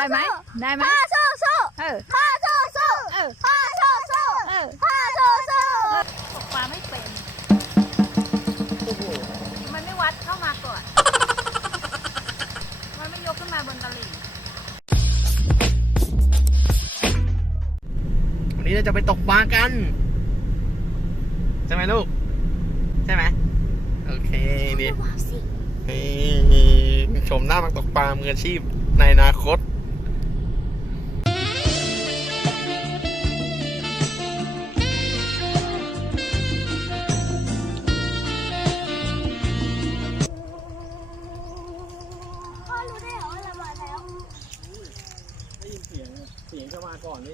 ได้ไหมได้ไหมพ่อสู้สู้เออพ่อสู้สู้เออพ่อสู้สู้เออพ่อสู้สู้ตกปลาไม่เป็นโอ้โหมันไม่วัดเข้ามาก่อน มันไม่ยกขึ้นมาบนตลิ่งวันนี้เราจะไปตกปลากัน ใช่ไหมลูก ใช่ไหมโอเคดีว้าวสินี่ชมหน้ามันตกปลามืออาชีพในอนาคต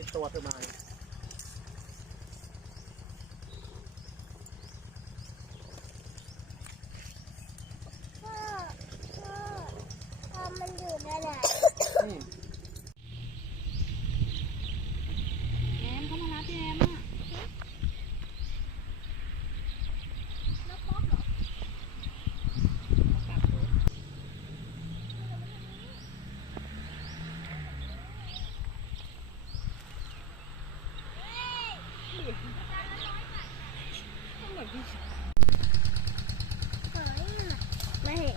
มาก่อนนี่ตัวเธอมา พ่อพ่อพ่อมันอยู่นั่นแหละ แอมเขามารับพี่แอมอะ นกป๊อกเหรอ ไม่เห็น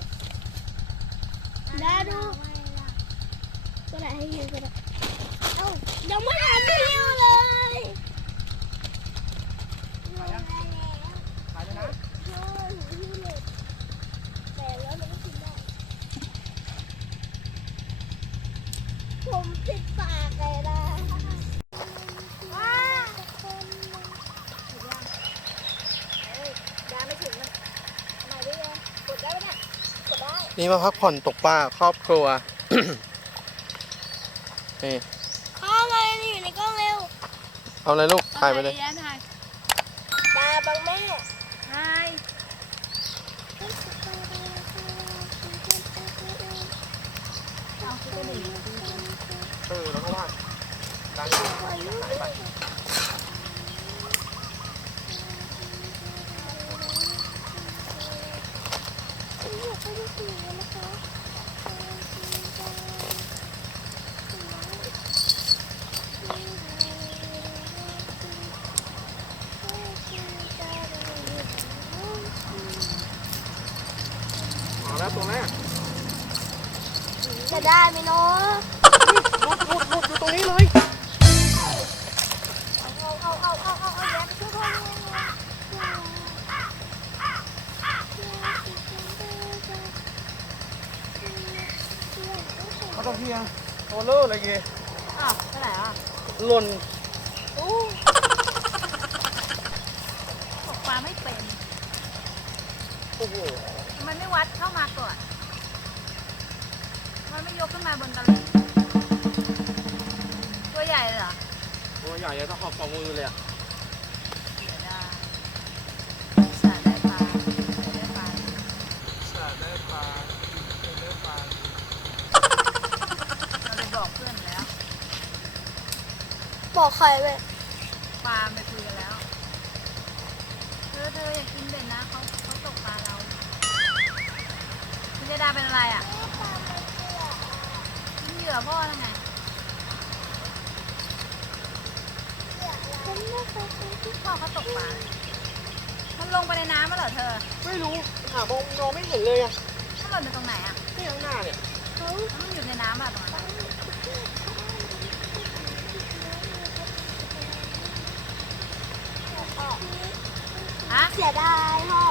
ได้ดูก็ได้ให้ยืนก็ได้เอ้ายังไม่ทันเที่ยวเลยไปยังไปเลยนะแต่แล้วมันก็กินได้ผมติดปากเลยนะว้ายังไม่ถึงนะไหนได้ยังกดได้ไหมเนี่ยกดได้ นี่มาพักผ่อนตกปลาครอบครัว นี่พ่อมาอยู่ในกล้องเร็วเอาเลยลูกถ่ายไปเลยแย้มถ่ายตาบังแม่ถ่ายเอาที่ตลิ่ง เออแล้วก็ว่าดังอยู่หายไป เอาแล้วตัวแม่จะได้ไหมเนาะลุดลุดลุดอยู่ตรงนี้เลย เอาเอาเอาเอาเอาเอาอย่าไปช่วยพ่อเลย เขาต้องเพียงโอเลอร์อะไรเงี้ยอ้าวไปไหนอะหล่นตกปลาไม่เป็น โอ้โหมันไม่วัดเข้ามาก่อน มันไม่ยกขึ้นมาบนตลิ่งตัวใหญ่เลยเหรอตัวใหญ่จะต้องขอบฝ่ามือเลยอะ บอกใครเลยปลาไปคุยกันแล้วเธอเธออยากกินเด่นนะเขาเขาตกปลาเราคุณเจดาเป็นอะไรอะกินเหยื่อพ่อทำไงฉันไม่เคยกินที่พ่อเขาตกปลา มันลงไปในน้ำมาเหรอเธอไม่รู้หามองมองไม่เห็นเลยอะมันหล่นไปตรงไหนอะที่ข้างหน้าเนี่ยเขาแล้วมันอยู่ในน้ำอะตรงนั้นอะ ฮะ เสียดายพ่อ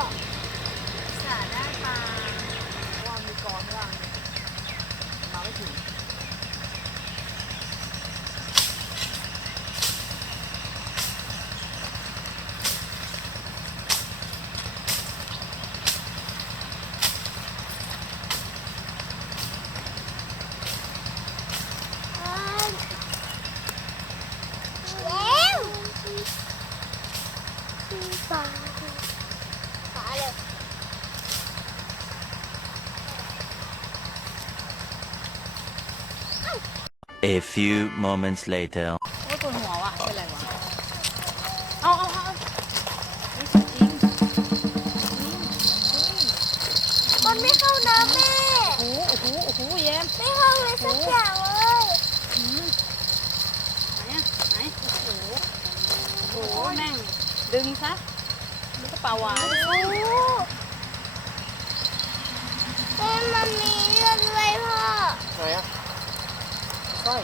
A few moments later. มันไม่เข้าน้ำแม่โอ้โหโอ้โหเยมไม่เข้าเลยสักอย่างเลยไหนอะไหน โอ้โหแม่ ดึงซะมันก็ปลาหวานโอ้เอ้ยมันมีเลือดด้วยพ่อไหนอะใช่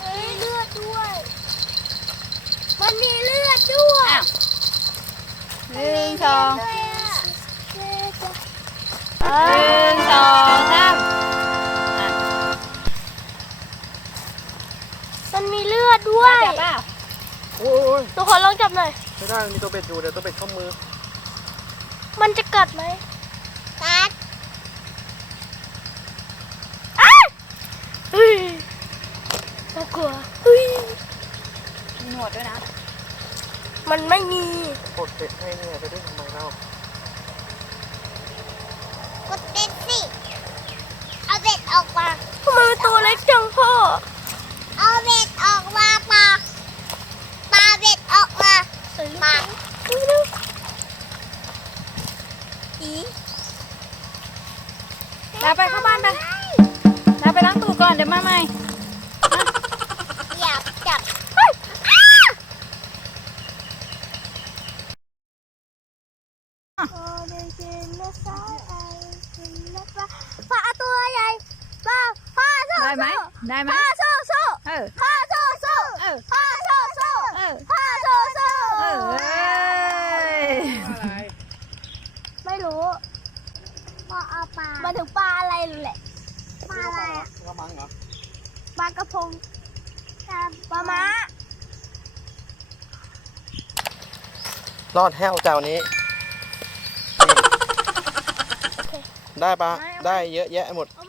เอ้ยเลือดด้วย มันมีเลือดด้วยอ้าวหนึ่งสองด้วยอะเลือดอะหนึ่งสองสามมันมีเลือดด้วยจับเปล่า โอ้ยทุกคนลองจับหน่อย ไม่ได้มีตัวเบ็ดอยู่เดี๋ยวตัวเบ็ดเข้ามือ มันจะกัดไหมกัดอ้ายเฮ้ยน่ากลัวเฮ้ย มีหนวดด้วยนะ มันไม่มี กดเบ็ดให้เนี่ยจะได้ทำไมเล่ากดเบ็ดสิ เอาเบ็ดออกมาทำไมมันตัวเล็กจังพ่อ เอาเบ็ดออกมาปาปาเบ็ดออกมา ปาอีลาไปเข้าบ้านไปลาไปล้างตูดก่อนเดี๋ยวมาใหม่อยากจับเฮ้ยอ้าปลาตัวใหญ่ปลาปลาโซ่ได้ไหมได้ไหมปลาโซ่โซ่เออปลาโซ่โซ่เออปลาโซ่โซ่เออ ปลาโซ่โซ่ เออเอ้ย อะไร ไม่รู้พอเอาปลามาถึงปลาอะไรรู้แหละปลาอะไรอะกระมังเหรอปลากระพงปลาม้ารอดแห้วเจ้านี้ ได้ปะได้เยอะแยะหมดโอ